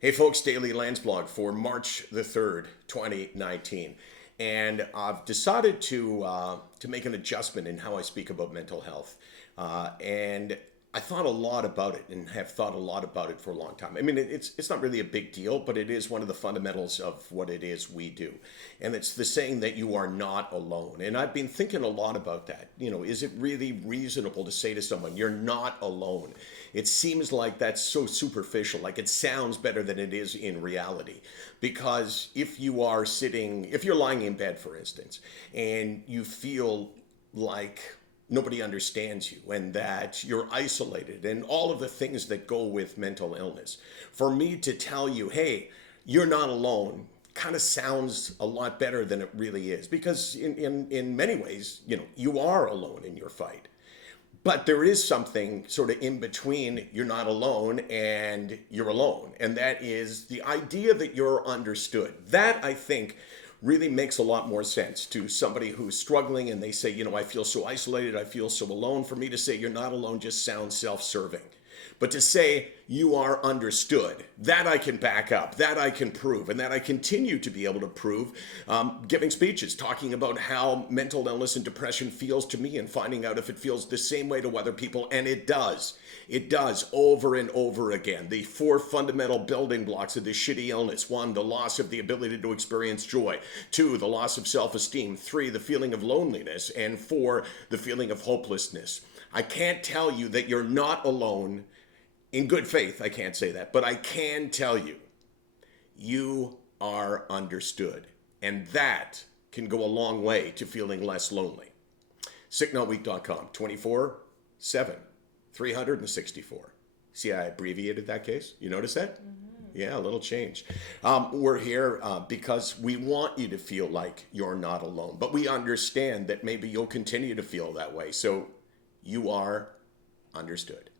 Hey folks, daily Landsblog for March the 3rd, 2019. And I've decided to make an adjustment in how I speak about mental health. And I thought a lot about it and have thought a lot about it for a long time. I mean, it's not really a big deal, but it is one of the fundamentals of what it is we do. And it's the saying that you are not alone. And I've been thinking a lot about that. You know, is it really reasonable to say to someone, you're not alone? It seems like that's so superficial, like it sounds better than it is in reality. Because if you're lying in bed, for instance, and you feel like nobody understands you and that you're isolated and all of the things that go with mental illness, for me to tell you, hey, you're not alone, kind of sounds a lot better than it really is, because in many ways, you know, you are alone in your fight. But there is something sort of in between you're not alone and you're alone. And that is the idea that you're understood. That, I think, really makes a lot more sense to somebody who's struggling and they say, you know, I feel so isolated, I feel so alone. For me to say you're not alone just sounds self-serving. But to say you are understood, that I can back up, that I can prove, and that I continue to be able to prove, giving speeches, talking about how mental illness and depression feels to me and finding out if it feels the same way to other people, and it does. It does over and over again. The four fundamental building blocks of this shitty illness. One, the loss of the ability to experience joy. Two, the loss of self-esteem. Three, the feeling of loneliness. And four, the feeling of hopelessness. I can't tell you that you're not alone. In good faith, I can't say that, but I can tell you, you are understood. And that can go a long way to feeling less lonely. SickNotWeak.com, 24/7, 364. See, I abbreviated that case. You notice that? Yeah, a little change. We're here because we want you to feel like you're not alone, but we understand that maybe you'll continue to feel that way. So you are understood.